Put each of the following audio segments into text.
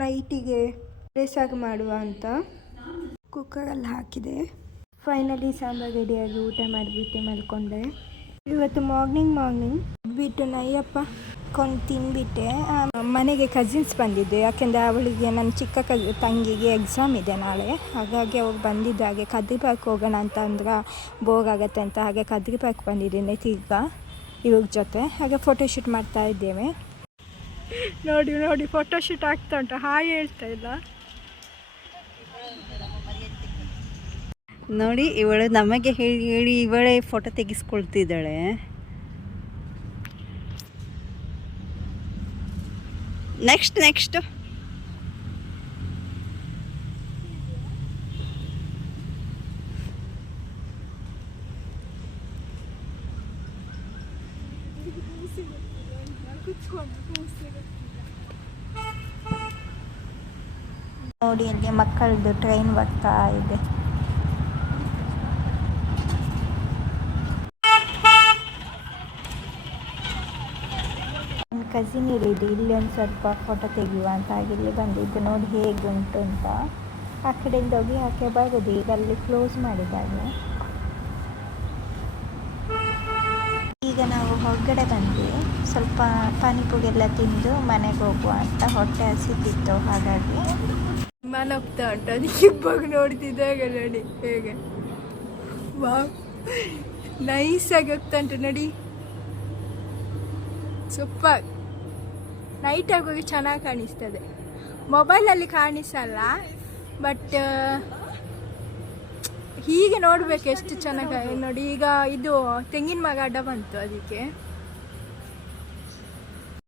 ನೈಟಿಗೆ ರೇಸಾಗಿ ಮಾಡುವ ಅಂತ ಕುಕ್ಕರಲ್ಲಿ ಹಾಕಿದೆ. ಫೈನಲಿ ಸಾಂಬಾರು ರೆಡಿಯಾಗಿ ಊಟ ಮಾಡಿಬಿಟ್ಟು ಮಲ್ಕೊಂಡೆ. ಇವತ್ತು ಮಾರ್ನಿಂಗ್ ಬಿಟ್ಟು ನಯ್ಯಪ್ಪ ಕೊಂಡು ತಿಂದ್ಬಿಟ್ಟೆ. ಮನೆಗೆ ಕಸಿನ್ಸ್ ಬಂದಿದ್ದೆ, ಯಾಕೆಂದರೆ ಅವಳಿಗೆ ನನ್ನ ಚಿಕ್ಕ ತಂಗಿಗೆ ಎಕ್ಸಾಮ್ ಇದೆ ನಾಳೆ. ಹಾಗಾಗಿ ಅವ್ರು ಬಂದಿದ್ದ ಹಾಗೆ ಕದ್ರಿ ಪಾರ್ಕ್ ಹೋಗೋಣ ಅಂತ ಅಂದ್ರೆ ಬೋರ್ ಆಗುತ್ತೆ ಅಂತ ಹಾಗೆ ಕದ್ರಿ ಪಾರ್ಕ್ ಬಂದಿದ್ದೀನಿ ತಿರ್ಗಾ ಇವ್ರ ಜೊತೆ. ಹಾಗೆ ಫೋಟೋಶೂಟ್ ಮಾಡ್ತಾ ಇದ್ದೇವೆ. ನೋಡಿ ಫೋಟೋಶೂಟ್ ಆಗ್ತಾ ಉಂಟು, ಹಾಯ್ ಹೇಳ್ತಾ ಇಲ್ಲ. ನೋಡಿ ಇವಳು ನಮಗೆ ಹೇಳಿ ಇವಳೇ ಫೋಟೋ ತೆಗೆಸ್ಕೊಳ್ತಿದ್ದಾಳೆ. ನೆಕ್ಸ್ಟ್ ನೋಡಿ ಅಲ್ಲಿ ಮಕ್ಕಳದ್ದು ಟ್ರೈನ್ ಬರ್ತಾ ಇದೆ. ನನ್ನ ಕಸಿನ್ ಹೇಳಿದ್ದು ಇಲ್ಲಿ ಒಂದು ಸ್ವಲ್ಪ ಫೋಟೋ ತೆಗೆಯುವ ಅಂತ, ಹಾಗೆ ಇಲ್ಲಿ ಬಂದಿದ್ದು. ನೋಡಿ ಹೇಗೆ ಉಂಟು ಅಂತ. ಆ ಕಡೆಯಿಂದ ಹೋಗಿ ಆಕೆ ಬರೋದು. ಈಗ ಅಲ್ಲಿ ಕ್ಲೋಸ್ ಮಾಡಿದ್ದಾರೆ. ಈಗ ನಾವು ಹೊರಗಡೆ ಬಂದ್ವಿ. ಸ್ವಲ್ಪ ಪಾನಿಪುರಿ ಎಲ್ಲ ತಿಂದು ಮನೆಗೆ ಹೋಗುವ ಅಂತ, ಹೊಟ್ಟೆ ಹಸಿತಿತ್ತು. ಹಾಗಾಗಿ ಮನೆ ಹೋಗ್ತಾ ಉಂಟು. ಅದಕ್ಕೆ ಇಬ್ಬಾಗ ನೋಡ್ತಿದ್ದಾಗ ನೋಡಿ ಹೇಗೆ ವಾ ನೈಸಾಗಿ ಹೋಗ್ತಾ ಉಂಟು ನೋಡಿ. ಸೂಪರ್. ನೈಟ್ ಆಗೋಗಿ ಚೆನ್ನಾಗಿ ಕಾಣಿಸ್ತದೆ, ಮೊಬೈಲಲ್ಲಿ ಕಾಣಿಸಲ್ಲ. ಬಟ್ ಹೀಗೆ ನೋಡ್ಬೇಕು ಎಷ್ಟು ಚೆನ್ನಾಗಿ ನೋಡಿ. ಈಗ ಇದು ತೆಂಗಿನ ಮರ ಅಡ್ಡ ಬಂತು, ಅದಕ್ಕೆ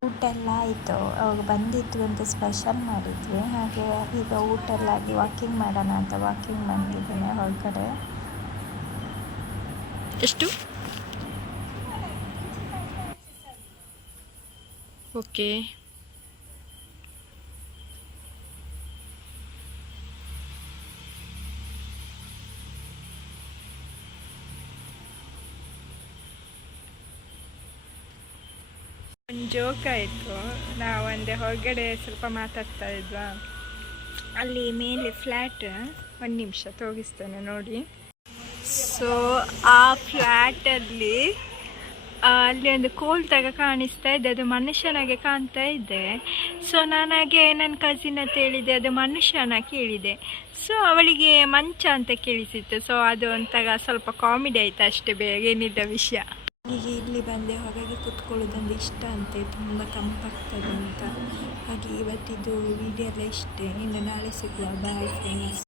ಊಟ ಎಲ್ಲ ಆಯಿತು. ಅವಾಗ ಬಂದಿತ್ತು ಅಂತ ಸ್ಪೆಷಲ್ ಮಾಡಿದ್ವಿ. ಹಾಗೆ ಈಗ ಊಟ ಎಲ್ಲ ಆಗಿ ವಾಕಿಂಗ್ ಮಾಡೋಣ ಅಂತ ವಾಕಿಂಗ್ ಬಂದಿದ್ದೀನಿ ಹೊರಗಡೆ. ಎಷ್ಟು ಓಕೆ. ಒಂದು ಜೋಕ್ ಆಯಿತು. ನಾವಂದೆ ಹೊರಗಡೆ ಸ್ವಲ್ಪ ಮಾತಾಡ್ತಾ ಇದ್ವಾ, ಅಲ್ಲಿ ಮೇಲೆ ಫ್ಲ್ಯಾಟ್. ಒಂದು ನಿಮಿಷ ತೋರಿಸ್ತೇನೆ ನೋಡಿ. ಸೊ ಆ ಫ್ಲ್ಯಾಟಲ್ಲಿ ಅಲ್ಲಿ ಒಂದು ಕೋಲ್ ತಗ ಕಾಣಿಸ್ತಾ ಇದೆ, ಅದು ಮನುಷ್ಯನಾಗೆ ಕಾಣ್ತಾ ಇದೆ. ಸೊ ನಾನಾಗೆ ನನ್ನ ಕಸಿನ್ ಅಂತ ಹೇಳಿದೆ, ಅದು ಮನುಷ್ಯನ ಕೇಳಿದೆ. ಸೊ ಅವಳಿಗೆ ಮಂಚ ಅಂತ ಕೇಳಿಸಿತ್ತು. ಸೊ ಅದು ಒಂಥರ ಸ್ವಲ್ಪ ಕಾಮಿಡಿ ಆಯಿತು ಅಷ್ಟೇ, ಬೇರೇನಿದ್ದ ವಿಷಯ. ಹೀಗೆ ಇಲ್ಲಿ ಬಂದೆ, ಹೊರಗೆ ಕೂತ್ಕೊಳ್ಳೋದಂದ್ರೆ ಇಷ್ಟ ಅಂತೆ, ತುಂಬ ತಂಪಾಗ್ತದೆ ಅಂತ. ಹಾಗೆ ಇವತ್ತಿದ್ದು ವಿಡಿಯೋ ಎಲ್ಲ ಇಷ್ಟೇ. ಇನ್ನು ನಾಳೆ ಸಿಗುವ. Bye friends.